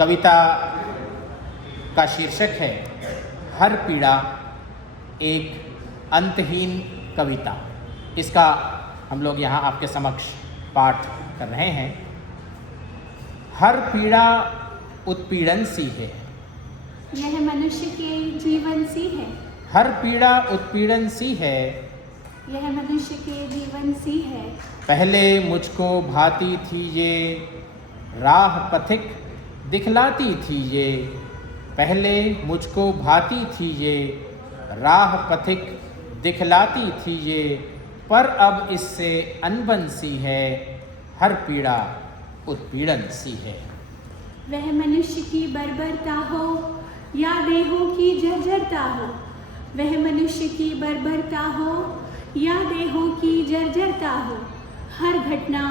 कविता का शीर्षक है हर पीड़ा एक अंतहीन कविता। इसका हम लोग यहाँ आपके समक्ष पाठ कर रहे हैं। हर पीड़ा उत्पीड़न सी है, यह मनुष्य के जीवन सी है। हर पीड़ा उत्पीड़न सी है, यह मनुष्य के जीवन सी है। पहले मुझको भाती थी ये राह पथिक दिखलाती थी ये, पहले मुझको भाती थी ये राह पथिक दिखलाती थी ये, पर अब इससे अनबन सी है, हर पीड़ा उत्पीड़न सी है। वह मनुष्य की बर्बरता हो या देहों की जर्जरता हो, वह मनुष्य की बर्बरता हो या देहों की जर्जरता हो, हर घटना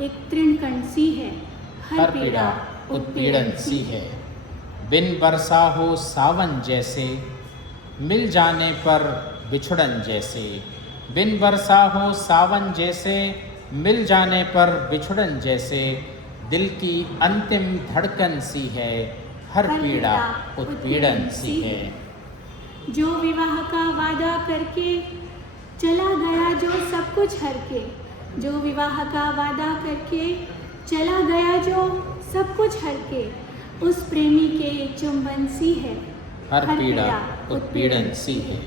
एक तृणकण सी है, हर पीड़ा उत्पीड़न सी है। बिन बरसा हो सावन जैसे, मिल जाने पर बिछुड़न जैसे, बिन बरसा हो सावन जैसे, मिल जाने पर बिछुड़न जैसे, दिल की अंतिम धड़कन सी है, हर पीड़ा उत्पीड़न सी है। जो विवाह का वादा करके चला गया जो सब कुछ हर के, जो विवाह का वादा करके चला गया जो सब कुछ हर के, उस प्रेमी के चुंबन सी है, हर पीड़ा उत्पीड़न सी है।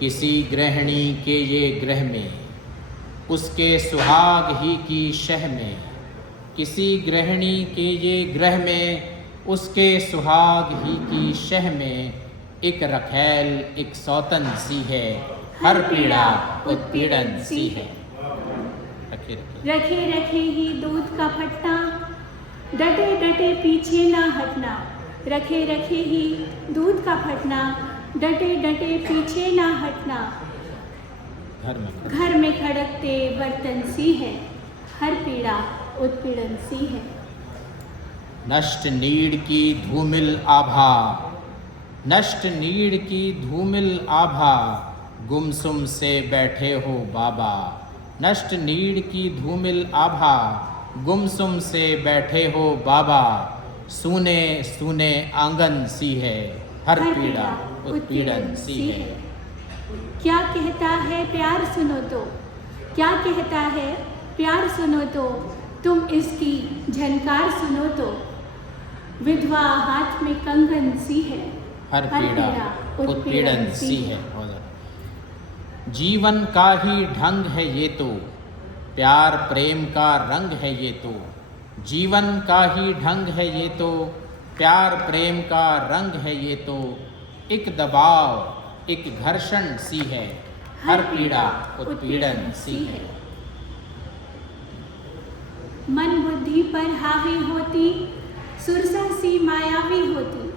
किसी गृहिणी के ये गृह में, उसके सुहाग ही की शह में, किसी गृहिणी के ये गृह में, उसके सुहाग ही की शह में, एक रखैल एक सौतन सी है, हर पीड़ा उत्पीड़न सी है। रखे रखे ही दूध का फटना, डटे डटे पीछे ना हटना, रखे रखे ही दूध का फटना, डटे डटे पीछे ना हटना, घर में खड़कते बर्तन सी है, हर पीड़ा उत्पीड़न सी है। नष्ट नीड़ की धूमिल आभा, नष्ट नीड़ की धूमिल आभा, गुमसुम से बैठे हो बाबा, नष्ट नीड़ की धूमिल आभा, गुमसुम से बैठे हो बाबा, सूने सूने आंगन सी है, हर पीड़ा उत्पीड़न सी है। क्या कहता है प्यार सुनो तो, क्या कहता है प्यार सुनो तो, तुम इसकी झनकार सुनो तो, विधवा हाथ में कंगन सी है, हर पीड़ा उत्पीड़न सी है। जीवन का ही ढंग है ये तो, प्यार प्रेम का रंग है ये तो, जीवन का ही ढंग है ये तो, प्यार प्रेम का रंग है ये तो, एक दबाव एक घर्षण सी है, हर पीड़ा उत्पीड़न सी है। मन बुद्धि पर हावी होती, सुरसा सी मायावी होती,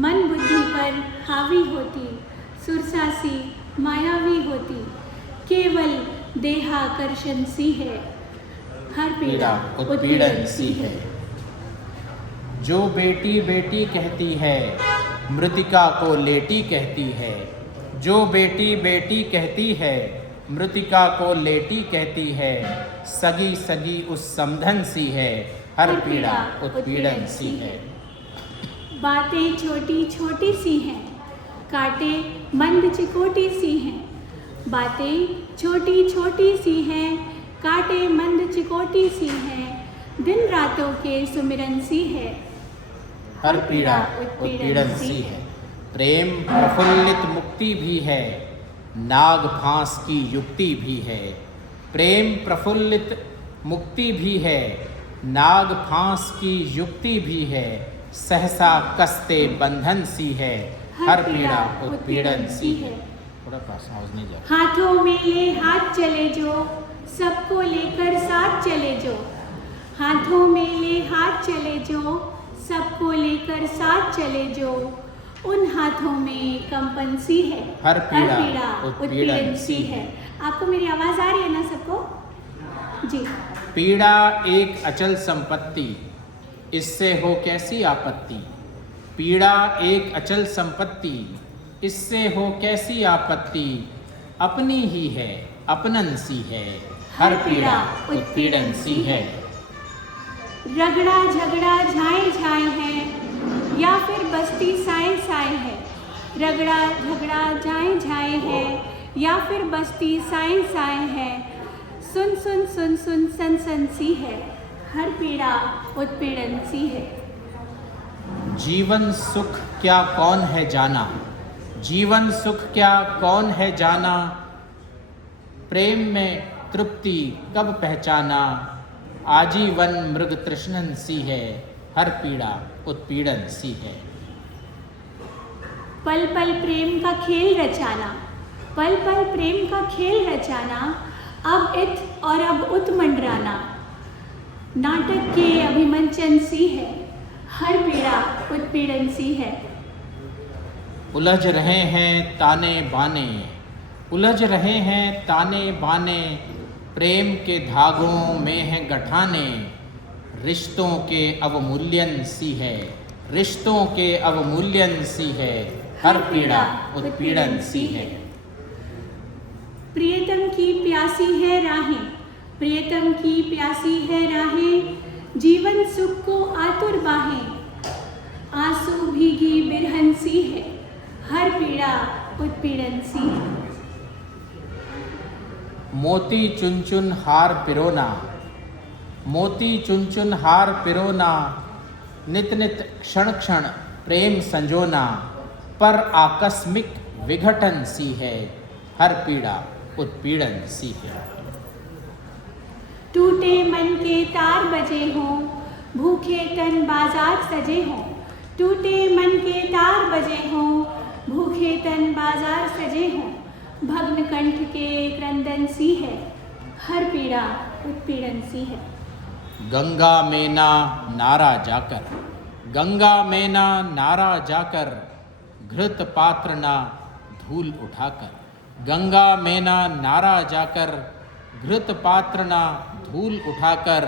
मन बुद्धि पर हावी होती, सुरसा सी मायावी होती, केवल देहाकर्षण सी है, हर पीड़ा उत्पीड़न सी है। जो बेटी बेटी कहती है, मृतिका को लेटी कहती है, जो बेटी बेटी कहती है, मृतिका को लेटी कहती है, सगी सगी उस समधन सी है, हर पीड़ा उत्पीड़न सी है। बातें छोटी छोटी सी हैं, काटे मंद चिकोटी सी हैं, बातें छोटी छोटी सी हैं, काटे मंद चिकोटी सी हैं, दिन रातों के सुमिरन सी है, हर पीड़ा उत्पीड़न सी है। प्रेम प्रफुल्लित मुक्ति भी है, नाग फांस की युक्ति भी है, प्रेम प्रफुल्लित मुक्ति भी है, नाग फांस की युक्ति भी है, सहसा कसते बंधन सी है, हर पीड़ा उत्पीड़न सी है। थोड़ा पास आवाज नहीं जा। हाथों में ले हाथ चले जो, सबको लेकर साथ चले जो, हाथों में ले हाथ चले जो, सबको लेकर साथ चले जो, उन हाथों में कंपन सी है, हर पीड़ा उत्पीड़न सी है। आपको मेरी आवाज आ रही है ना सबको? जी। पीड़ा एक अचल संपत्ति, इससे हो कैसी आपत्ति, पीड़ा एक अचल संपत्ति, इससे हो कैसी आपत्ति, अपनी ही है अपनन सी है, हर पीड़ा उत्पीड़न सी है। रगड़ा झगड़ा झाए झाए है, या फिर बस्ती साए साए है, रगड़ा झगड़ा जाए जाए है, या फिर बस्ती साए साए है, सुन सुन सुन सुन सन सन सी है, हर पीड़ा उत्पीड़न सी है। जीवन सुख क्या कौन है जाना, जीवन सुख क्या कौन है जाना, प्रेम में तृप्ति कब पहचाना, आजीवन मृग तृष्णन सी है, हर पीड़ा उत्पीड़न सी है। पल पल प्रेम का खेल रचाना, पल पल प्रेम का खेल रचाना, अब इत और अब उत मंडराना, नाटक के अभिमंचन सी है, हर पीड़ा उत्पीड़न सी है। उलझ रहे हैं ताने बाने, उलझ रहे हैं ताने बाने, प्रेम के धागों में है गठाने, रिश्तों के अवमूल्यन सी है, रिश्तों के अवमूल्यन सी है, हर पीड़ा उत्पीड़न सी है। प्रियतम की प्यासी है राहें, प्रियतम की प्यासी है राहें, जीवन सुख को आतुर बाहें, आंसू भीगी बिरहन सी है, हर पीड़ा उत्पीड़न सी है। मोती चुन चुन हार पिरोना, मोती चुन चुन हार पिरोना, नित नित क्षण क्षण प्रेम संजोना, पर आकस्मिक विघटन सी है, हर पीड़ा उत्पीड़न सी है। टूटे मन के तार बजे हों, भूखे तन बाजार सजे हों, टूटे मन के तार बजे हों, भूखे तन बाजार सजे हों, भग्न कंठ के क्रंदन सी है, हर पीड़ा उत्पीड़न सी है। गंगा में ना नारा जाकर, गंगा में ना नारा जाकर, घृत पात्र ना धूल उठाकर, गंगा में ना नारा जाकर, घृत पात्र ना धूल उठाकर,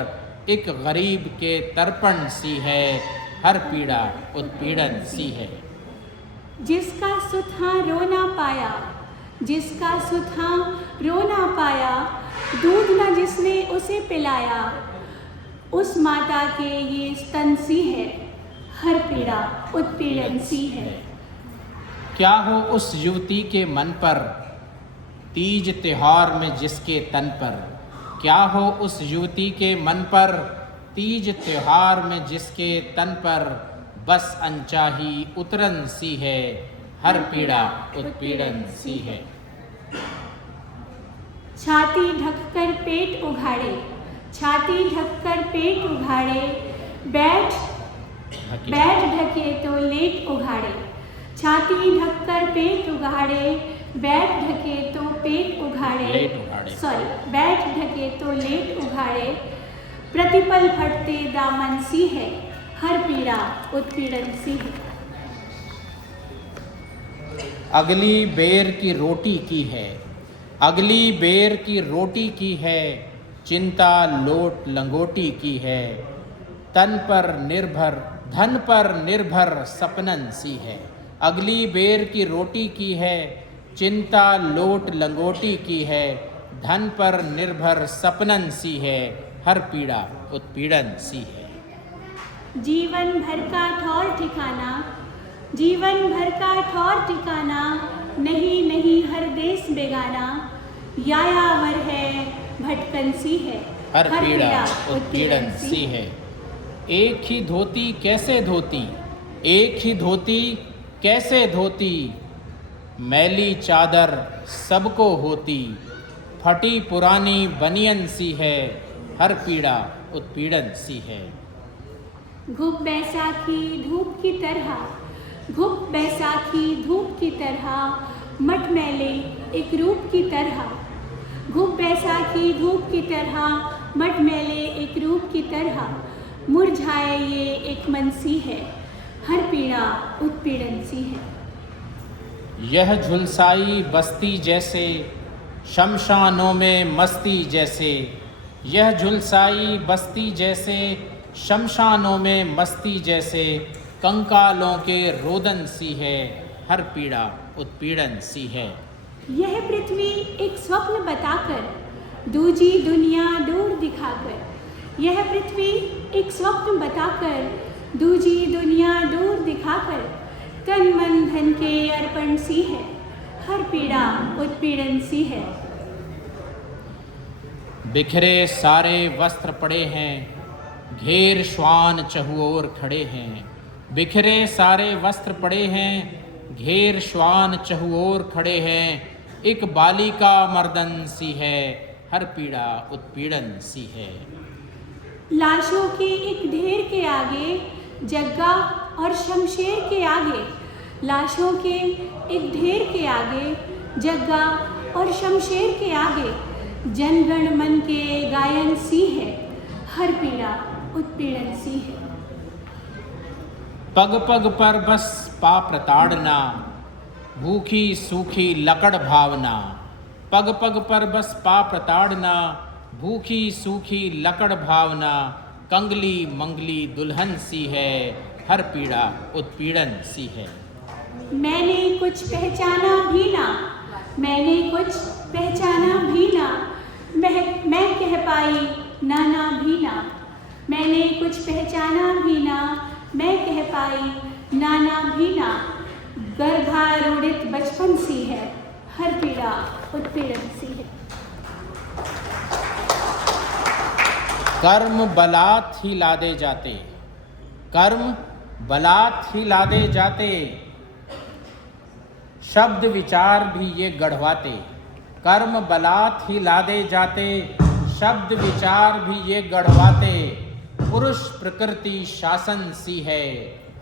एक गरीब के तर्पण सी है, हर पीड़ा उत्पीड़न सी है। जिसका सुथा रो ना पाया, जिसका सुथा रो ना पाया, दूध न जिसने उसे पिलाया, उस माता के ये स्तन सी है, हर पीड़ा उत्पीड़न सी है। क्या हो उस युवती के मन पर, तीज त्योहार में जिसके तन पर, क्या हो उस युवती के मन पर, तीज त्योहार में जिसके तन पर, बस अनचाही उतरन सी है, हर पीड़ा उत्पीड़न सी है। छाती ढककर पेट उघाड़े, छाती ढककर पेट उघाड़े, बैठ ढके तो लेट उघाड़े, छाती ढककर पेट उघाड़े, बैठ ढके तो पेट उघाड़े, बैठ ढके तो लेट उघाड़े, प्रतिपल फटते दामन सी है, हर पीड़ा उत्पीड़न सी है। अगली बेर की रोटी की है, अगली बेर की रोटी की है, चिंता लोट लंगोटी की है, तन पर निर्भर धन पर निर्भर सपनन सी है। अगली बेर की रोटी की है, चिंता लोट लंगोटी की है, धन पर निर्भर सपनन सी है, हर पीड़ा उत्पीड़न सी है। जीवन भर का ठौर ठिकाना, जीवन भर का ठौर ठिकाना, नहीं नहीं हर देश बेगाना, यायावर है भटकन सी है, हर पीड़ा उत्पीड़न सी है। एक ही धोती कैसे धोती, एक ही धोती कैसे धोती, मैली चादर सबको होती, फटी पुरानी बनियन सी है, हर पीड़ा उत्पीड़न सी है। घुप बैसाखी धूप की तरह, घुप बैसाखी धूप की तरह, मटमैले एक रूप की तरह, घुप बैसाखी धूप की तरह, मटमैले एक रूप की तरह, मुरझाए ये एक मन सी है, हर पीड़ा उत्पीड़न सी है। यह झुलसाई बस्ती जैसे, शमशानों में मस्ती जैसे, यह झुलसाई बस्ती जैसे, शमशानों में मस्ती जैसे, कंकालों के रोदन सी है, हर पीड़ा उत्पीड़न सी है। यह पृथ्वी एक स्वप्न बताकर, दूजी दुनिया दूर दिखाकर, यह पृथ्वी एक स्वप्न बताकर, दूजी दुनिया दूर दिखाकर तन मन धन के अर्पण सी है, हर पीड़ा उत्पीड़न सी है। बिखरे सारे वस्त्र पड़े हैं, घेर श्वान चहुओर खड़े हैं। बिखरे सारे वस्त्र पड़े हैं, घेर श्वान चहुओर खड़े हैं। एक बालिका मर्दन सी है, हर पीड़ा उत्पीड़न सी है। लाशों के एक ढेर के आगे जग्गा और शमशेर के आगे, लाशों के एक ढेर के आगे जग्गा और शमशेर के आगे जनगण मन के गायन सी है, हर पीड़ा उत्पीड़न सी है। पग पग पर बस पाप प्रताड़ना, भूखी सूखी लकड़ भावना। पग पग पर बस पाप प्रताड़ना, भूखी सूखी लकड़ भावना। कंगली मंगली दुल्हन सी है, हर पीड़ा उत्पीड़न सी है। मैंने कुछ पहचाना भी ना, मैंने कुछ पहचाना भी ना, मैं कह पाई नाना भी ना। मैंने कुछ पहचाना भी ना, मैं कह पाई नाना भी ना। गर्भारूढ़ित बचपन सी है, हर पीड़ा उत्पीड़न सी है। कर्म बलात् ही लादे जाते, कर्म बलात् ही लादे जाते। शब्द विचार भी ये गढ़वाते, कर्म बलात् ही लादे जाते। शब्द विचार भी ये गढ़वाते। पुरुष प्रकृति शासन सी है,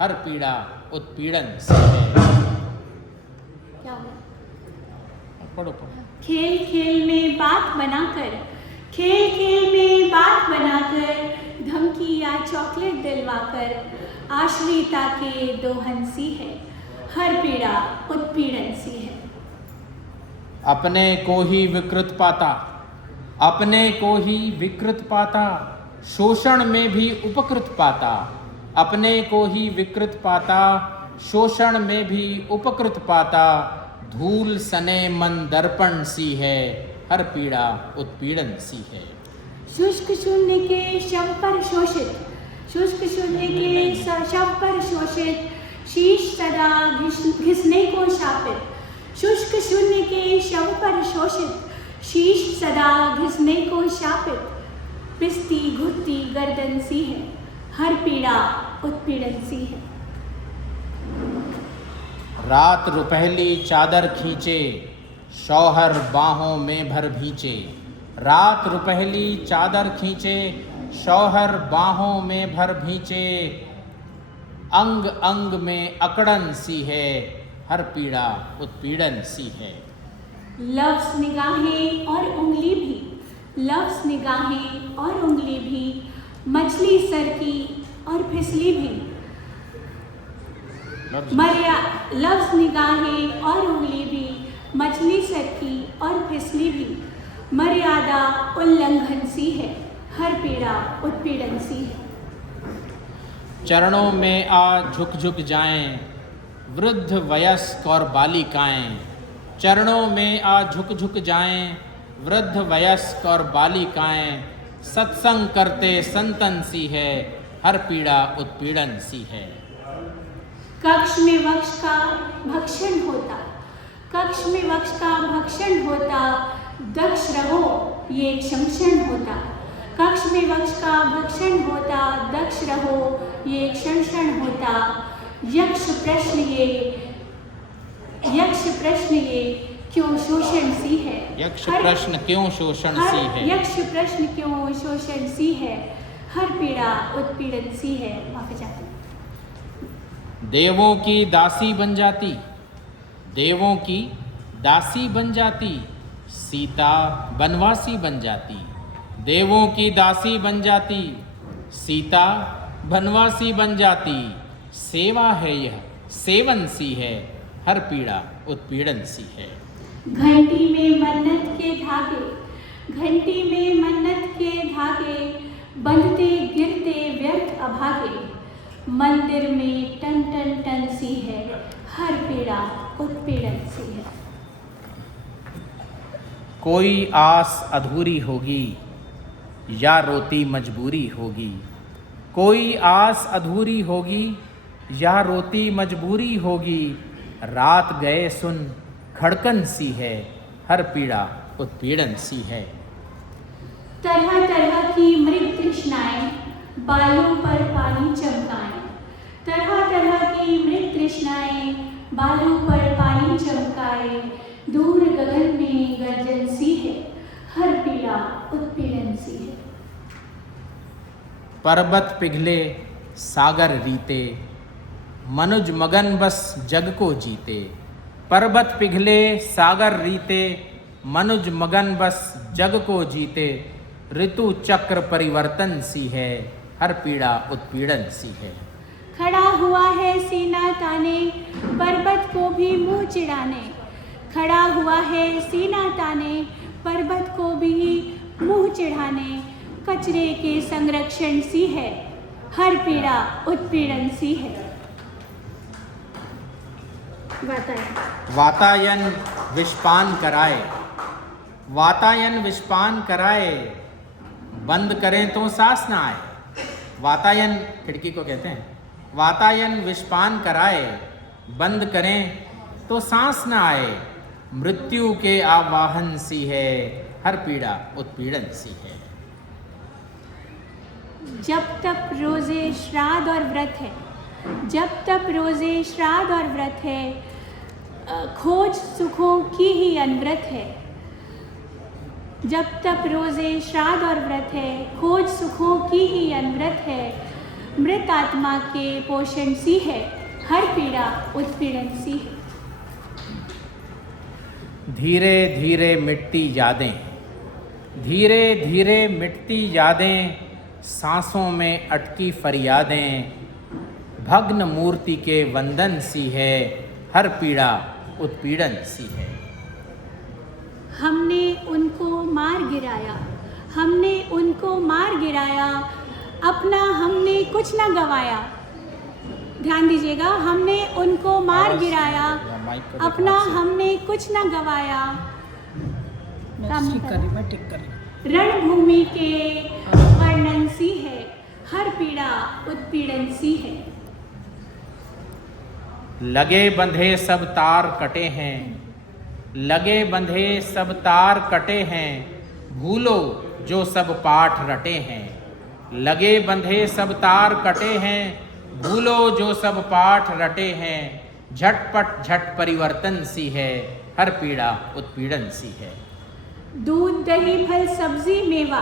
हर पीड़ा उत्पीड़न सी है। क्या हुआ? पढ़ो पढ़ो। खेल खेल में बात बनाकर, खेल खेल में बात बनाकर, धमकी या चॉकलेट दिलवाकर आश्रिता के दोहन सी है, हर पीड़ा उत्पीड़न सी है। अपने को ही विकृत पाता, अपने को ही विकृत पाता। शोषण में भी उपकृत पाता, अपने को ही विकृत पाता। शोषण में भी उपकृत पाता। धूल सने मन दर्पण सी है, हर पीड़ा उत्पीड़न सी है। शुष्क शून्य के शव पर शोषित, शुष्क शून्य के शव पर शोषित, शीश सदा घिसने को शापित। शुष्क शून्य के शव पर शोषित, शीश सदा घिसने को शापित। पिसती घुटती गर्दन सी है, हर पीड़ा उत्पीड़न सी है। रात रुपहली चादर खींचे, शौहर बाहों में भर भींचे। रात रुपहली चादर खींचे, शौहर बाहों में भर भींचे। अंग अंग में अकड़न सी है, हर पीड़ा उत्पीड़न सी है। लफ्ज़ निगाहें और उंगली भी, लफ्ज़ निगाहें और उंगली भी, मछली सर की और फिसली भी। लफ्ज़ निगाहें और उंगली भी, मछली सर की और फिसली भी। मर्यादा उल्लंघन सी है, हर पीड़ा उत्पीड़न सी है। चरणों में आ झुक झुक जाएं, वृद्ध वयस्क और बालिकाएं। चरणों में आ झुक झुक जाएं, वृद्ध वयस्क और बालिकाएं। सत्संग करते संतन सी है, हर पीड़ा उत्पीड़न सी है। कक्ष में वक्ष का भक्षण होता, कक्ष में वक्ष का भक्षण होता। दक्ष रहो ये एक शमशण होता। कक्ष में वक्ष का भक्षण होता, दक्ष रहो ये एक शमशण होता। यक्ष प्रश्न ये क्यों शोषण सी है। यक्ष प्रश्न क्यों शोषण सी है। यक्ष प्रश्न क्यों शोषण सी है, हर पीड़ा उत्पीड़न सी है। माफी चाहती हूँ। देवों की दासी बन जाती, देवों की दासी बन जाती। सीता बनवासी बन जाती। देवों की दासी बन जाती, सीता बनवासी बन जाती। सेवा है यह सेवन सी है, हर पीड़ा उत्पीड़न सी है। घंटी में मन्नत के धागे, घंटी में मन्नत के धागे, बंधते गिरते व्यर्थ अभागे। मंदिर में टन टन टन सी है, हर पीड़ा उत्पीड़न सी है। कोई आस अधूरी होगी या रोती मजबूरी होगी। कोई आस अधूरी होगी या रोती मजबूरी होगी, रात गए सुन खड़कन सी है, हर पीड़ा उत्पीड़न सी है। तरह तरह की मृग तृष्णाएं बालों पर पानी चमकाएं, तरह तरह की मृग तृष्णाएं बालों पर पानी चमकाए, दूर गगन में गर्जन सी है, हर पीड़ा उत्पीड़न सी है। पर्वत पिघले सागर रीते, मनुज मगन बस जग को जीते। पर्वत पिघले सागर रीते, मनुज मगन बस जग को जीते। ऋतु चक्र परिवर्तन सी है, हर पीड़ा उत्पीड़न सी है। खड़ा हुआ है सीना ताने, पर्वत को भी मुंह चिढ़ाने। खड़ा हुआ है सीना ताने, पर्वत को भी मुंह चिढ़ाने। कचरे के संरक्षण सी है, हर पीड़ा उत्पीड़न सी है। वातायन विषपान कराए, वातायन विषपान कराए, बंद करें तो सांस न आए। वातायन खिड़की को कहते हैं। वातायन विषपान कराए, बंद करें तो सांस न आए। मृत्यु के आवाहन सी है, हर पीड़ा उत्पीड़न सी है। जब तक रोजे श्राद्ध और व्रत है, जब तक रोजे श्राद्ध और व्रत है, खोज सुखों की ही अनवरत है। जब तक रोजे श्राद्ध और व्रत है, खोज सुखों की ही अनवरत है। मृत आत्मा के पोषण सी है, हर पीड़ा उत्पीड़न सी है। धीरे धीरे मिटती यादें, धीरे धीरे मिटती यादें, सांसों में अटकी फरियादें। भग्न मूर्ति के वंदन सी है, हर पीड़ा उत्पीड़न सी है। हमने उनको मार गिराया, हमने उनको मार गिराया, अपना हमने कुछ न गवाया। ध्यान दीजिएगा, हमने उनको मार गिराया, अपना हमने कुछ न गवाया। रणभूमि के वर्णन सी है, हर पीड़ा उत्पीड़न सी है। लगे बंधे सब तार कटे हैं, लगे बंधे सब तार कटे हैं। भूलो जो सब पाठ रटे हैं। लगे बंधे सब तार कटे हैं, भूलो जो सब पाठ रटे हैं। झटपट झट परिवर्तन सी है, हर पीड़ा उत्पीड़न सी है। दूध दही फल सब्जी मेवा,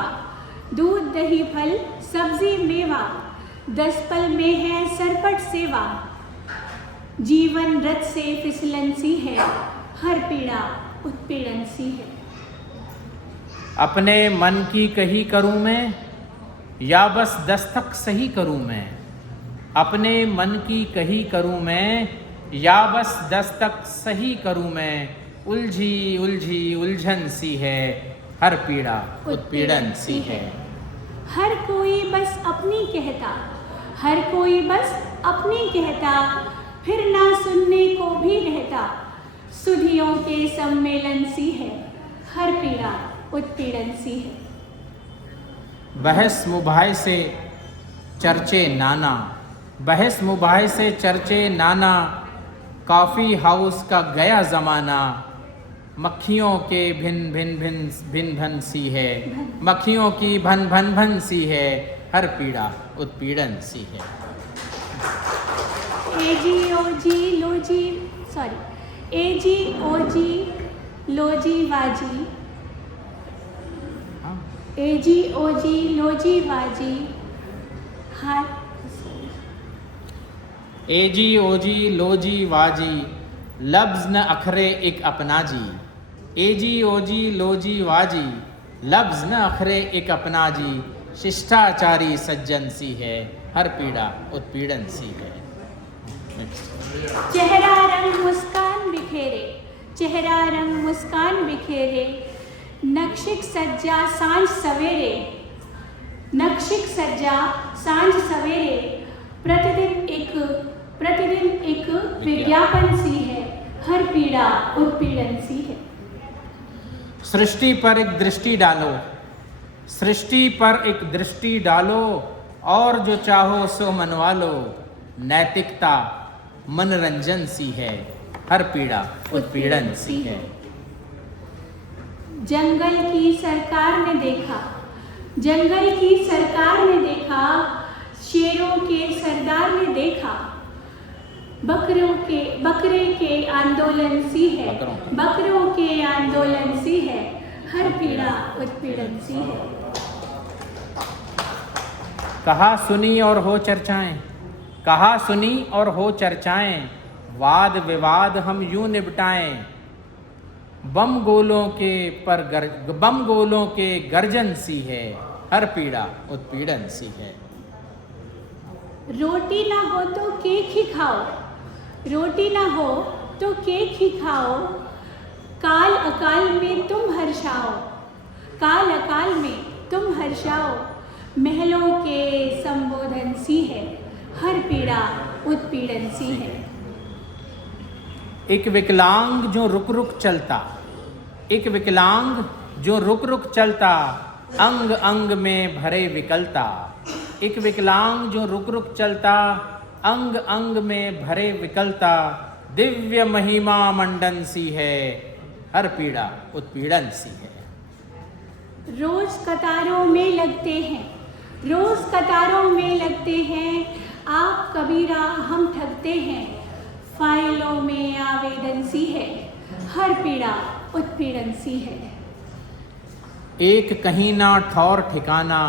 दूध दही फल सब्जी मेवा, 10 पल में है सरपट सेवा। जीवन रथ से फिसलन सी है, हर पीड़ा उत्पीड़न सी है। अपने मन की कही करूं मैं, या बस दस्तक सही करूं मैं। अपने मन की कही करूं मैं, या बस दस्तक सही करूं मैं। उलझी उलझी उलझन सी है, हर पीड़ा उत्पीड़न सी है। हर कोई बस अपनी कहता, हर कोई बस अपनी कहता, फिर ना सुनने को भी रहता। सुधियों के सम्मेलन सी है, हर पीड़ा उत्पीड़न सी है। बहस मुबाहे से चर्चे नाना, बहस मुबाहे से चर्चे नाना। कॉफ़ी हाउस का गया ज़माना। मक्खियों के भिन भिन भिन भिन भन सी है, मक्खियों की भन भन भन सी है, हर पीड़ा उत्पीड़न सी है। AGOG लोजी सॉरी AGOG लोजी वाजी, AGOG लोजी वाजी, हर AGOG लोजी वाजी, लफ्ज़ न अखरे एक अपना जी। AGOG लोजी वाजी, लफ्ज़ न अखरे एक अपना जी। शिष्टाचारी सज्जन सी है, हर पीड़ा उत्पीड़न सी है। चेहरा रंग मुस्कान बिखेरे, चेहरा रंग मुस्कान बिखेरे। नक्शिक सज्जा सांझ सवेरे, नक्शिक सज्जा सांझ सवेरे। प्रतिदिन एक विज्ञापन सी है, हर पीड़ा उत्पीड़न सी है। सृष्टि पर एक दृष्टि डालो, सृष्टि पर एक दृष्टि डालो। और जो चाहो सो मनवा लो, नैतिकता मनोरंजन सी है, हर पीड़ा उत्पीड़न सी है। जंगल की सरकार ने देखा, जंगल की सरकार ने देखा, शेरों के सरदार ने देखा, बकरे के आंदोलन सी है, बकरों के आंदोलन सी है, हर पीड़ा उत्पीड़न सी है। कहा सुनी और हो चर्चाएं, कहा सुनी और हो चर्चाएं, वाद विवाद हम यूं निपटाएं, बम गोलों के गर्जन सी है, हर पीड़ा उत्पीड़न सी है। रोटी ना हो तो केक ही खाओ, रोटी ना हो तो केक ही खाओ, काल अकाल में तुम हर्षाओ, काल अकाल में तुम हर्षाओ, महलों के संबोधन सी है, हर पीड़ा उत्पीड़न सी है। एक विकलांग जो रुक रुक चलता, एक विकलांग जो रुक रुक चलता, अंग अंग में भरे विकलता, एक विकलांग जो रुक रुक चलता, अंग अंग में भरे विकलता, दिव्य महिमा मंडन सी है, हर पीड़ा उत्पीड़न सी है। रोज कतारों में लगते हैं, रोज कतारों में लगते हैं, आप कबीरा हम ठगते हैं, फाइलों में आवेदन सी है, हर पीड़ा उत्पीड़न सी है। एक कहीं ना ठौर ठिकाना,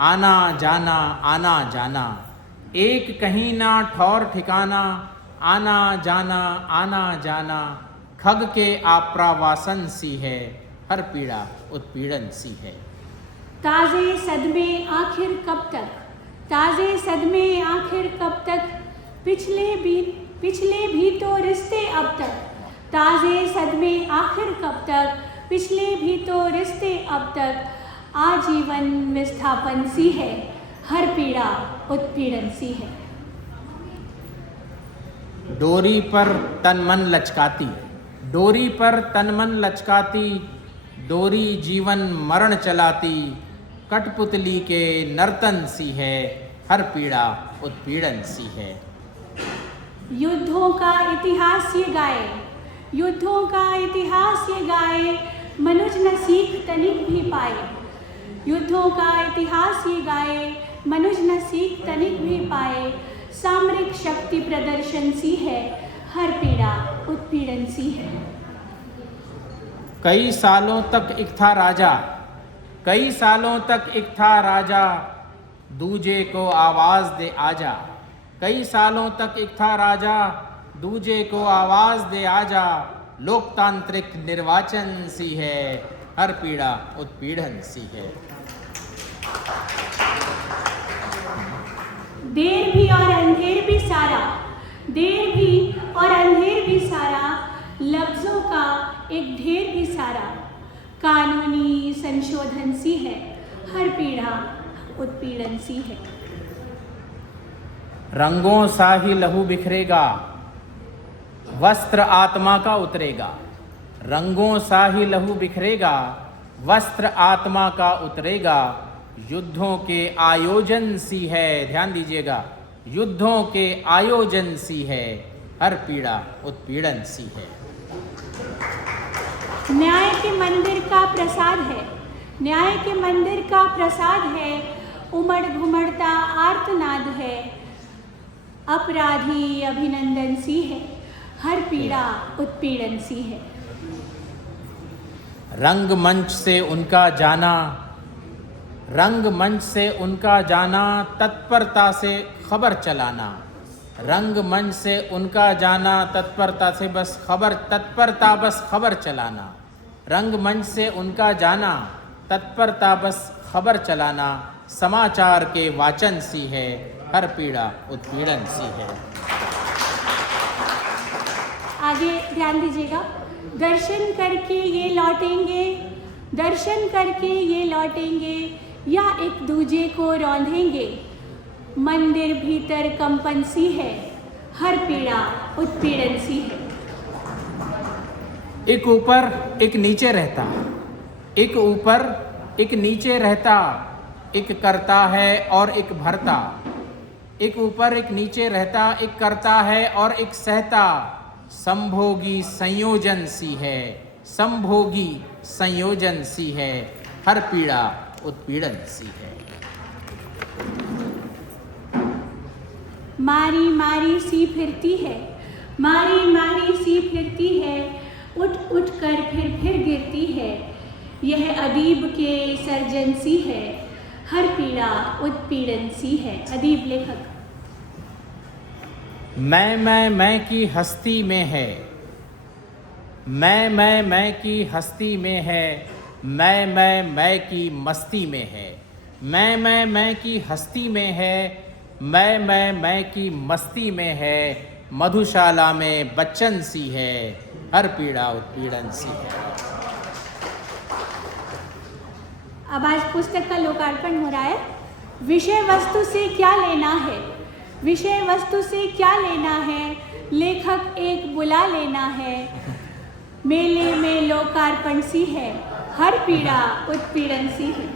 आना जाना आना जाना, एक कहीं ना ठौर ठिकाना, आना जाना आना जाना, खग के आप्रावासन सी है, हर पीड़ा उत्पीड़न सी है। ताज़े सदमे आखिर कब तक, ताज़े सदमे आखिर कब तक, पिछले भी तो रिश्ते अब तक, ताज़े सदमे आखिर कब तक, पिछले भी तो रिश्ते अब तक, आजीवन विस्थापन सी है, हर पीड़ा उत्पीड़न सी है। डोरी पर तन मन लचकाती, डोरी पर तन मन लचकाती, डोरी जीवन मरण चलाती, कठपुतली के नर्तन सी है, हर पीड़ा उत्पीड़न सी है। युद्धों का इतिहास ये गाए, युद्धों का इतिहास ये गाए, मनुज न सीख तनिक भी पाए, युद्धों का इतिहास ये गाए, मनुज न सीख तनिक भी पाए, सामरिक शक्ति प्रदर्शन सी है, हर पीड़ा उत्पीड़न सी है। कई सालों तक एक था राजा, कई सालों तक एक था राजा, दूजे को आवाज दे आजा, कई सालों तक एक था राजा, दूजे को आवाज दे आजा, लोकतांत्रिक निर्वाचन सी है, हर पीड़ा उत्पीड़न सी है। देर भी और अंधेर भी सारा, देर भी और अंधेर भी सारा, लफ्ज़ों का एक ढेर भी सारा, कानूनी संशोधन सी है, हर पीड़ा उत्पीड़न सी है। रंगों सा ही लहू बिखरेगा, वस्त्र आत्मा का उतरेगा, रंगों सा ही लहू बिखरेगा, वस्त्र आत्मा का उतरेगा, युद्धों के आयोजन सी है, ध्यान दीजिएगा, युद्धों के आयोजन सी है, हर पीड़ा उत्पीड़न सी है। न्याय के मंदिर का प्रसाद है, न्याय के मंदिर का प्रसाद है, उमड़ घुमड़ता आर्तनाद है, अपराधी अभिनंदन सी है, हर पीड़ा उत्पीड़न सी है। रंगमंच से उनका जाना, रंगमंच से उनका जाना, तत्परता से खबर चलाना, रंगमंच से उनका जाना, तत्परता से बस खबर, तत्परता बस खबर चलाना, रंगमंच से उनका जाना, तत्परता बस खबर चलाना, समाचार के वाचन सी है, हर पीड़ा उत्पीड़न सी है। आगे ध्यान दीजिएगा, दर्शन करके ये लौटेंगे, दर्शन करके ये लौटेंगे, या एक दूजे को रौंदेंगे, मंदिर भीतर कंपन सी है, हर पीड़ा उत्पीड़न सी है। एक ऊपर एक नीचे रहता, एक ऊपर एक नीचे रहता, एक करता है और एक भरता, एक ऊपर एक नीचे रहता, एक करता है और एक सहता, संभोगी संयोजन सी है, संभोगी संयोजन सी है, हर पीड़ा उत्पीड़न सी है। मारी मारी सी फिरती है, मारी मारी सी फिरती है, उठ उठ कर फिर गिरती है, यह अदीब के सर्जन सी है, हर पीड़ा उत्पीड़न सी है। अदीब लेखक। मैं की हस्ती में है, मैं की हस्ती में है, मैं की मस्ती में है, मैं की हस्ती में है, मैं की मस्ती में है, मधुशाला में बच्चन सी है, हर पीड़ा उत्पीड़न सी है। अब आज पुस्तक का लोकार्पण हो रहा है। विषय वस्तु से क्या लेना है, विषय वस्तु से क्या लेना है, लेखक एक बुला लेना है, मेले में लोकार्पण सी है, हर पीड़ा उत्पीड़न सी है।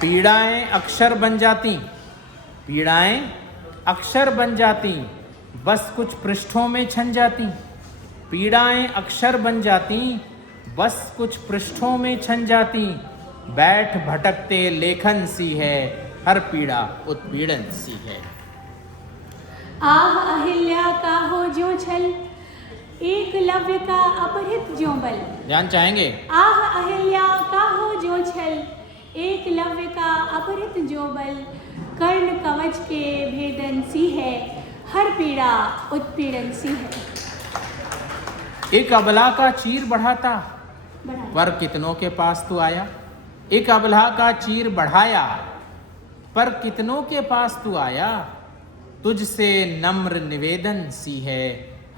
पीड़ाएं अक्षर बन जाती, पीड़ाएं अक्षर बन जाती, बस कुछ पृष्ठों में छन जाती, पीड़ाएं अक्षर बन जाती, बस कुछ पृष्ठों में छन जाती, बैठ भटकते लेखन सी है, हर पीड़ा उत्पीड़न सी है। आह अहिल्या का हो जो छल, एकलव्य का अपहृत जो बल। ध्यान चाहेंगे? आह अहिल्या का हो जो छल, एकलव्य का अपहृत जो बल, कर्ण कवच के भेदन सी है, हर पीड़ा उत्पीड़न सी है। एक अबला का चीर बढ़ाता, पर कितनों के पास तू आया, एक अबला का चीर बढ़ाया, पर कितनों के पास तू आया, तुझसे नम्र निवेदन सी है,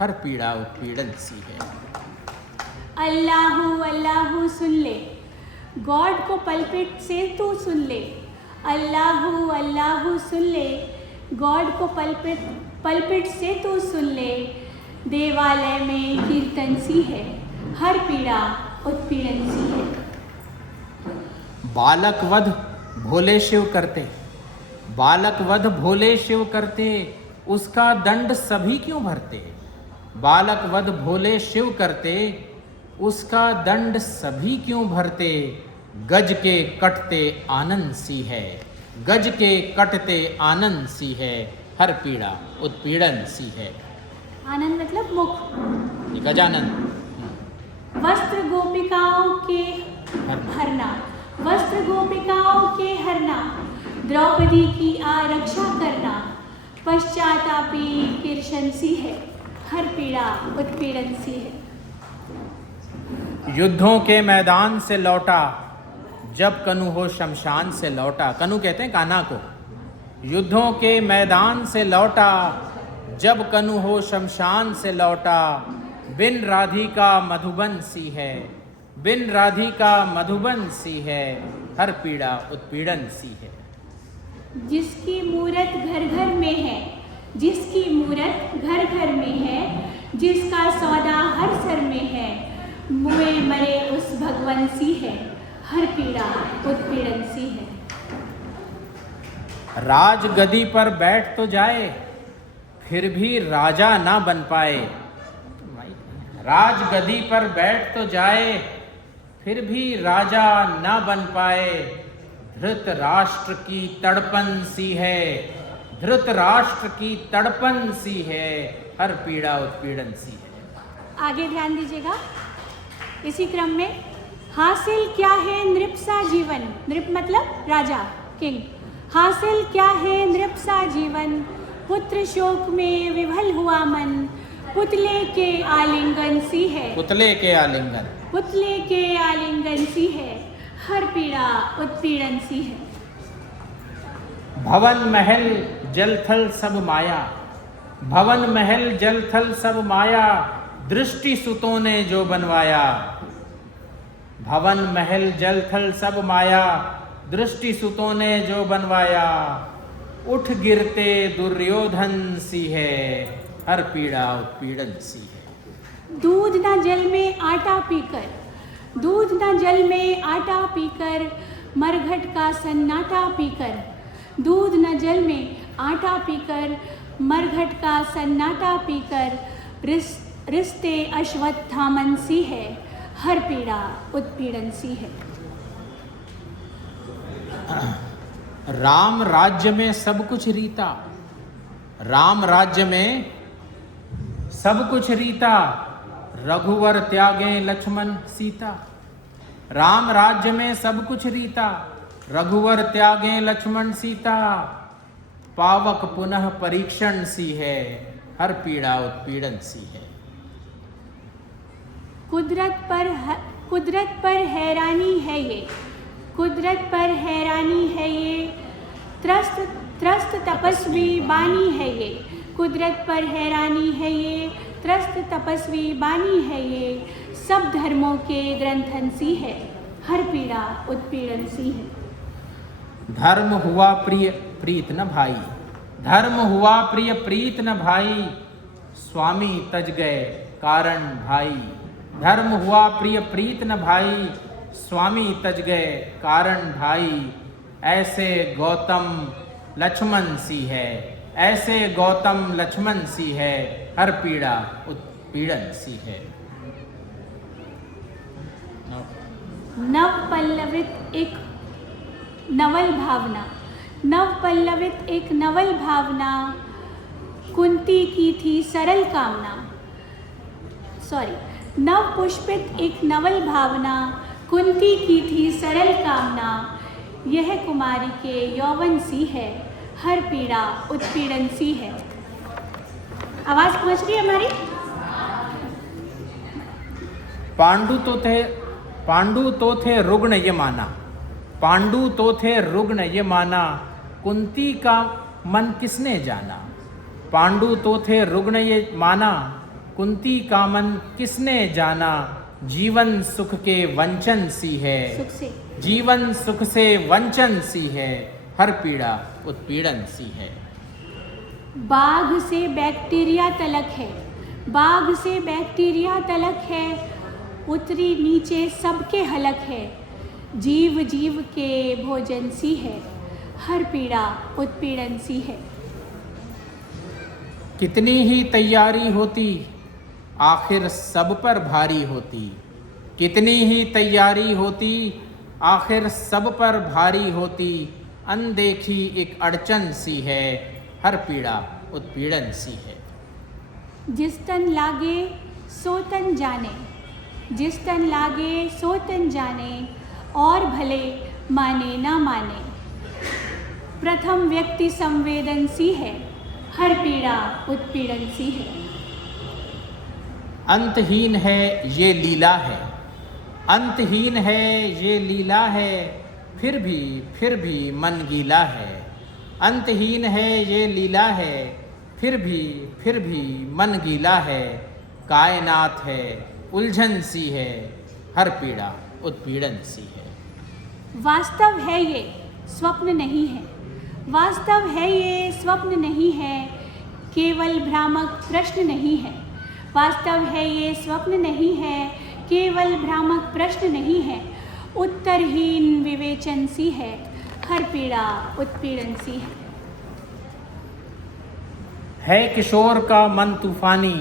हर पीड़ा उत्पीड़न सी है। अल्लाहू अल्लाहू सुन ले, गॉड को पलपिट से तू सुन ले, अल्लाहू अल्लाहू सुन ले, गॉड को पलपिट से तू सुन ले, देवालय में कीर्तन सी है, हर पीड़ा उत्पीड़न सी है। बालक वध भोले शिव करते, बालक वध भोले शिव करते, उसका दंड सभी क्यों भरते, बालक वध भोले शिव करते, उसका दंड सभी क्यों भरते, गज के कटते आनंद सी है, गज के कटते आनंद सी है, हर पीड़ा उत्पीड़न सी है। आनंद मतलब मुख। गजानंद। वस्त्र गोपिकाओं के हरना, वस्त्र गोपिकाओं के हरना, द्रौपदी की आरक्षा करना, पश्चातापी किरशन सी है, हर पीड़ा उत्पीड़न सी है। युद्धों के मैदान से लौटा, जब कनु हो शमशान से लौटा, कनु कहते हैं कान्हा को। युद्धों के मैदान से लौटा, जब कनु हो शमशान से लौटा, बिन राधिका मधुबन सी है, बिन राधिका मधुबन सी है, हर पीड़ा उत्पीड़न सी है। जिसकी मूरत घर घर में है, जिसकी मूरत घर घर में है, जिसका सौदा हर सर में है, मुए मरे उस भगवन सी है, हर पीड़ा उत्पीड़न सी है। राज गदी पर बैठ तो जाए, फिर भी राजा ना बन पाए, राज गदी पर बैठ तो जाए, फिर भी राजा ना बन पाए, धृत राष्ट्र की तड़पन सी है, धृत राष्ट्र की तड़पन सी है, हर पीड़ा उत्पीड़न सी है। आगे ध्यान दीजिएगा। इसी क्रम में हासिल क्या है नृप सा जीवन, नृप मतलब राजा, किंग। हासिल क्या है नृप सा जीवन, पुत्र शोक में विभल हुआ मन, पुतले के आलिंगन सी है, पुतले के आलिंगन, पुतले के आलिंगन सी है, हर पीड़ा उत्पीड़न सी है। भवन महल जलथल सब माया, भवन महल जलथल सब माया, दृष्टि सुतों ने जो बनवाया, भवन महल जलथल सब माया, दृष्टि सुतों ने जो बनवाया, उठ गिरते दुर्योधन सी है, हर पीड़ा उत्पीड़न सी है। दूध ना जल में आटा पीकर, दूध ना जल में आटा पीकर, मरघट का सन्नाटा पीकर, दूध न जल में आटा पीकर, मरघट का सन्नाटा पीकर, रिश्ते अश्वत्थामन सी है, हर पीड़ा उत्पीड़न सी है। राम राज्य में सब कुछ रीता, राम राज्य में सब कुछ रीता, रघुवर त्यागे लक्ष्मण सीता। राम राज्य में सब कुछ रीता, रघुवर त्यागे लक्ष्मण सीता। पावक पुनः परीक्षण सी है, हर पीड़ा उत्पीड़न सी है। कुदरत पर हैरानी है ये, कुदरत पर हैरानी है ये, त्रस्त तपस्वी बानी है ये, कुदरत पर हैरानी है ये, त्रस्त तपस्वी बानी है ये। सब धर्मों के ग्रंथन सी है, हर पीड़ा उत्पीड़न सी है। धर्म हुआ प्रिय प्रीत न भाई, धर्म हुआ प्रिय प्रीत न भाई, स्वामी तज गए कारण भाई। धर्म हुआ प्रिय प्रीत न भाई, स्वामी तज गए कारण भाई। ऐसे गौतम लक्ष्मण सी है, ऐसे गौतम लक्ष्मण सी है, हर पीड़ा उत्पीड़न सी है। नव पल्लवित एक नवल भावना, नव पल्लवित एक नवल भावना, कुंती की थी सरल कामना। नव पुष्पित एक नवल भावना, कुंती की थी सरल कामना। यह कुमारी के यौवन सी है, हर पीड़ा उत्पीड़न सी है। आवाज पहुंच रही है हमारी? पांडु तो थे रुग्ण ये माना, पांडु तो थे रुग्ण ये माना, कुंती का मन किसने जाना। पांडु तो थे रुग्ण ये माना, कुंती का मन किसने जाना। जीवन सुख के वंचन सी है, सुख से जीवन सुख से वंचन सी है, हर पीड़ा उत्पीड़न सी है। बाघ से बैक्टीरिया तलक है, बाघ से बैक्टीरिया तलक है, उतरी नीचे सबके हलक है। जीव जीव के भोजन सी है, हर पीड़ा उत्पीड़न सी है। कितनी ही तैयारी होती, आखिर सब पर भारी होती। कितनी ही तैयारी होती, आखिर सब पर भारी होती। अनदेखी एक अड़चन सी है, हर पीड़ा उत्पीड़न सी है। जिस तन लागे सो तन जाने, जिस तन लागे सो तन जाने, और भले माने ना माने। प्रथम व्यक्ति संवेदन सी है, हर पीड़ा उत्पीड़न सी है। अंतहीन है ये लीला है, अंतहीन है ये लीला है, फिर भी मन गीला है। अंतहीन है ये लीला है, फिर भी मन गीला है। कायनात है उलझन सी है, हर पीड़ा उत्पीड़न सी है। वास्तव है ये स्वप्न नहीं है, वास्तव है ये स्वप्न नहीं है, केवल भ्रामक प्रश्न नहीं है। वास्तव है ये स्वप्न नहीं है, केवल भ्रामक प्रश्न नहीं है। उत्तरहीन विवेचन सी है, हर पीड़ा उत्पीड़न सी है। किशोर का मन तूफानी,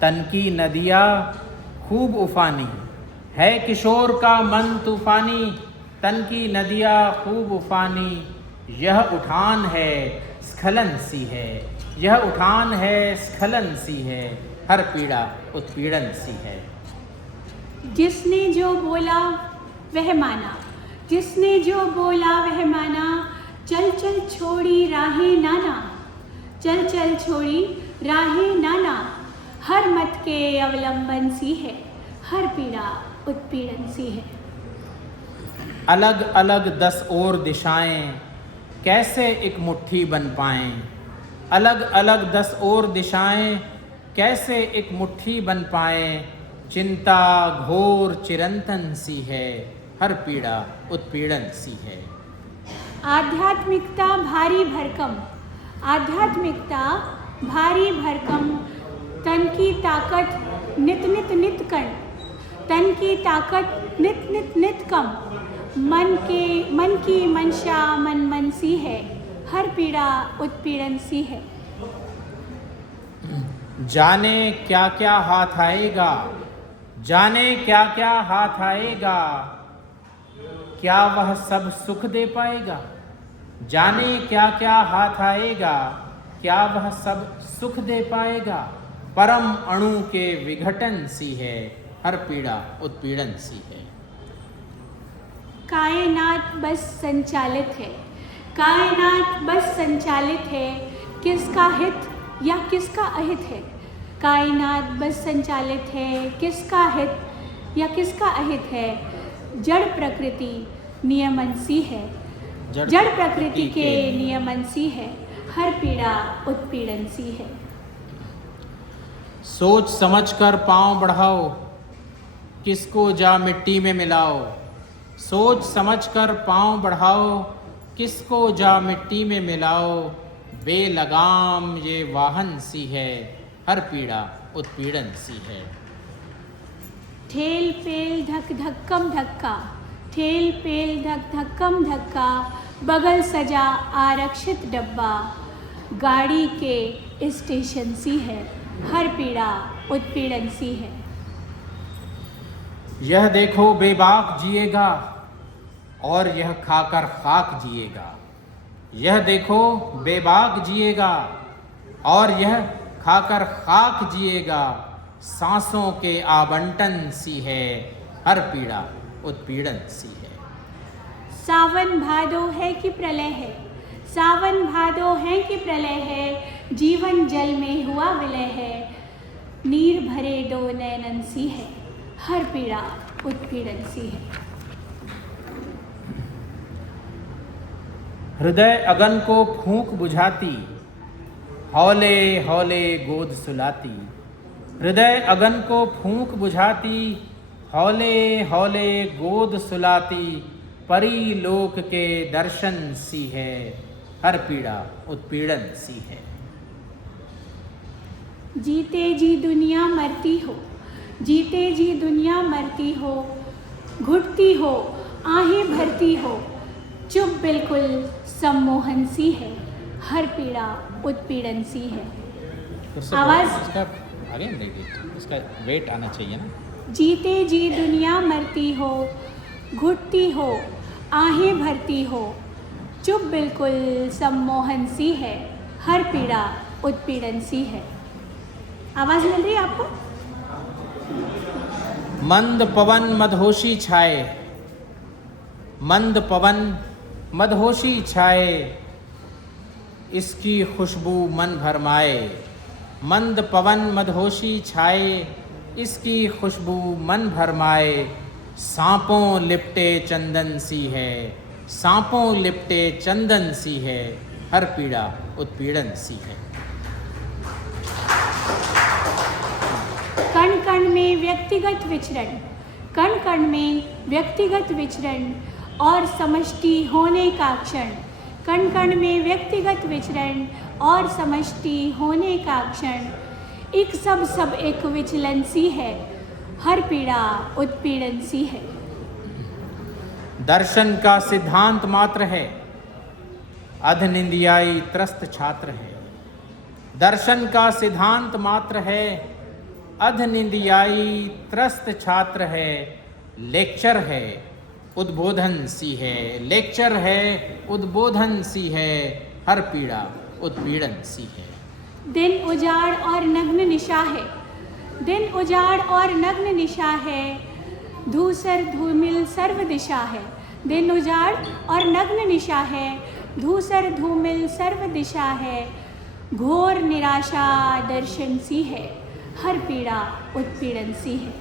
तन की नदियाँ खूब उफानी। है किशोर का मन तूफानी, तन की नदियाँ खूब उफानी। यह उठान है स्खलन सी है, यह उठान है स्खलन सी है, हर पीड़ा उत्पीड़न सी है। जिसने जो बोला वह माना, जिसने जो बोला वह माना। चल चल छोड़ी राहें नाना, चल चल छोड़ी राहें नाना। हर मत के अवलंबन सी है, हर पीड़ा उत्पीड़न सी है। अलग अलग 10 और दिशाएं कैसे एक मुट्ठी बन पाएं। अलग अलग 10 और दिशाएं कैसे एक मुट्ठी बन पाएं। चिंता घोर चिरंतन सी है, हर पीड़ा उत्पीड़न सी है। आध्यात्मिकता भारी भरकम, आध्यात्मिकता भारी भरकम। तन की ताकत नित नित नित कण, तन की ताकत नित नित नित कम। मन की मंशा मन मन सी है, हर पीड़ा उत्पीड़न सी है। जाने क्या क्या हाथ आएगा, जाने क्या क्या हाथ आएगा, क्या वह सब सुख दे पाएगा। जाने क्या क्या हाथ आएगा, क्या वह सब सुख दे पाएगा। परम अणु के विघटन सी है, हर पीड़ा उत्पीड़न सी है। कायनात बस संचालित है, कायनात बस संचालित है, किसका हित या किसका अहित है। कायनात बस संचालित है, किसका हित या किसका अहित है। जड़ प्रकृति नियमन सी है, जड़ प्रकृति के नियमन सी है, हर पीड़ा उत्पीड़न सी है। सोच समझकर पांव बढ़ाओ, किसको जा मिट्टी में मिलाओ। सोच समझकर पांव बढ़ाओ, किसको जा मिट्टी में मिलाओ। बेलगाम ये वाहन सी है, हर पीड़ा उत्पीड़न सी है। ठेल पेल धक धक्कम धक्का, ठेल पेल धक धक्कम धक्का, बगल सजा आरक्षित डब्बा। गाड़ी के स्टेशन सी है, हर पीड़ा उत्पीड़न सी है। यह देखो बेबाक जिएगा और यह खाकर खाक जिएगा। यह देखो बेबाक जिएगा और यह खाकर खाक जिएगा। सांसों के आवंटन सी है, हर पीड़ा उत्पीड़न सी है। सावन भादो है कि प्रलय है, सावन भादो है कि प्रलय है। जीवन जल में हुआ विलय है, नीर भरे दो नैनन सी है, हर पीड़ा उत्पीड़न सी है। हृदय अगन को फूंक बुझाती, हौले हौले गोद सुलाती। हृदय अगन को फूंक बुझाती, हौले हौले गोद सुलाती। परी लोक के दर्शन सी है, हर पीड़ा उत्पीड़न सी है। जीते जी दुनिया मरती हो, जीते जी दुनिया मरती हो। घुटती हो आहें भरती हो, चुप बिल्कुल सम्मोहन सी है, हर पीड़ा उत्पीड़न सी है। आवाज इसका आगे देखिए, इसका वेट आना चाहिए ना। जीते जी दुनिया मरती हो, घुटती हो आहें भरती हो। चुप बिल्कुल सम्मोहन सी है, हर पीड़ा उत्पीड़न सी है। आवाज मिल रही है आपको? मंद पवन मदहोशी छाए, मंद पवन मदहोशी छाए। इसकी खुशबू मन भरमाए। मंद पवन मदहोशी छाए, इसकी खुशबू मन भरमाए। सांपों लिपटे चंदन सी है, सांपों लिपटे चंदन सी है, हर पीड़ा उत्पीड़न सी है। कण कण में व्यक्तिगत विचरण, कण कण में व्यक्तिगत विचरण और समष्टि होने का क्षण। कण कण में व्यक्तिगत विचरण और समष्टि होने का क्षण। एक सब एक विचलन सी है, हर पीड़ा उत्पीड़न सी है। दर्शन का सिद्धांत मात्र है, अधनिंदियाई त्रस्त छात्र है। दर्शन का सिद्धांत मात्र है, अधनिंदियाई त्रस्त छात्र है। लेक्चर है उद्बोधन सी है, लेक्चर है उद्बोधन सी है, हर पीड़ा उत्पीड़न सी है। दिन उजाड़ और नग्न निशा है, दिन उजाड़ और नग्न निशा है। धूसर धूमिल सर्व दिशा है, दिन उजाड़ और नग्न निशा है। धूसर धूमिल सर्व दिशा है। घोर निराशा दर्शन सी है, हर पीड़ा उत्पीड़न सी है।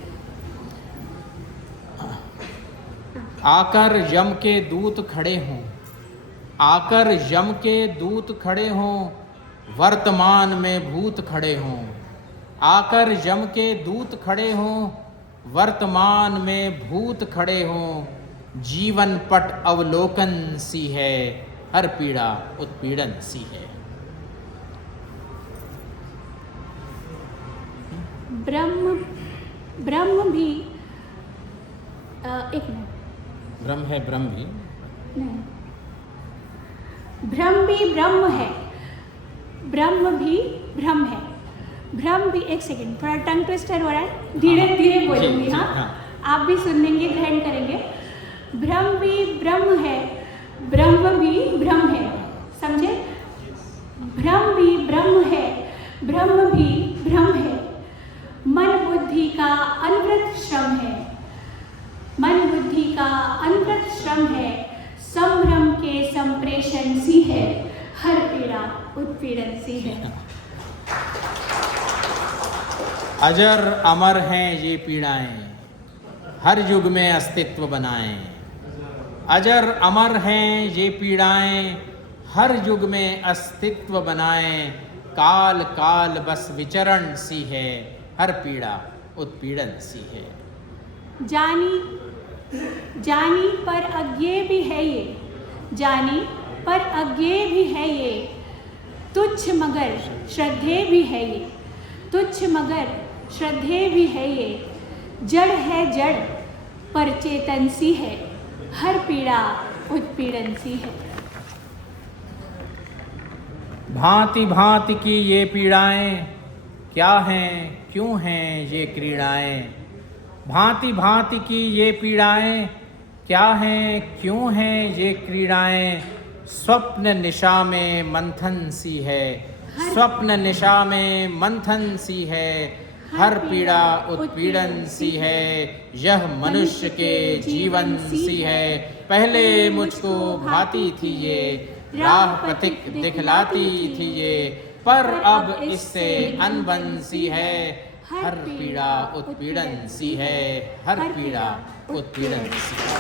आकर यम के दूत खड़े हों, आकर यम के दूत खड़े हों। वर्तमान में भूत खड़े हों, आकर यम के दूत खड़े हों। वर्तमान में भूत खड़े हों। जीवन पट अवलोकन सी है, हर पीड़ा उत्पीड़न सी है। ब्रह्म भी एक मिनट, भ्रम है, भ्रम भी नहीं, भ्रम भी ब्रह्म है, ब्रह्म भी भ्रम है। भ्रम भी, एक सेकंड, थोड़ा टंग ट्विस्टर हो रहा है, धीरे धीरे बोलूंगी। हाँ, आप भी सुनेंगे, ग्रहण करेंगे। भ्रम भी ब्रह्म है, ब्रह्म भी भ्रम है। समझे? भ्रम भी ब्रह्म है, ब्रह्म भी भ्रम है। मन बुद्धि का अनवरत श्रम है, मन बुद्धि का अनवरत श्रम है। संभ्रम के संप्रेषण सी है, हर पीड़ा उत्पीड़न सी है। अजर अमर हैं ये पीड़ाएं, हर युग में अस्तित्व बनाएं। अजर अमर हैं ये पीड़ाएं, हर युग में अस्तित्व बनाएं। काल काल बस विचरण सी है, हर पीड़ा उत्पीड़न सी है। जानी जानी पर अज्ञेय भी है ये, जानी पर अज्ञेय भी है ये। तुच्छ मगर श्रद्धेय भी है ये, तुच्छ मगर श्रद्धेय भी है ये। जड़ है जड़ पर चेतन सी है, हर पीड़ा उत्पीड़न सी है। भांति भांति की ये पीड़ाएं, क्या हैं क्यों हैं ये क्रीड़ाएं। भांति भांति की ये पीड़ाएं, क्या हैं क्यों हैं ये क्रीड़ाएं। स्वप्न निशा में मंथन सी है, स्वप्न निशा में मंथन सी है। हर पीड़ा उत्पीड़न सी है, यह मनुष्य के जीवन सी है। पहले मुझको भाती थी ये, राह पथिक दिखलाती थी ये। पर अब इससे अनबन सी है, हर पीड़ा उत्पीड़न सी है, हर पीड़ा उत्पीड़न सी है।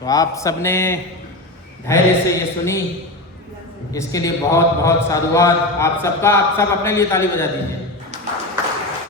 तो आप सबने धैर्य से ये सुनी, इसके लिए बहुत बहुत साधुवाद आप सबका। आप सब अपने लिए ताली बजा दीजिए।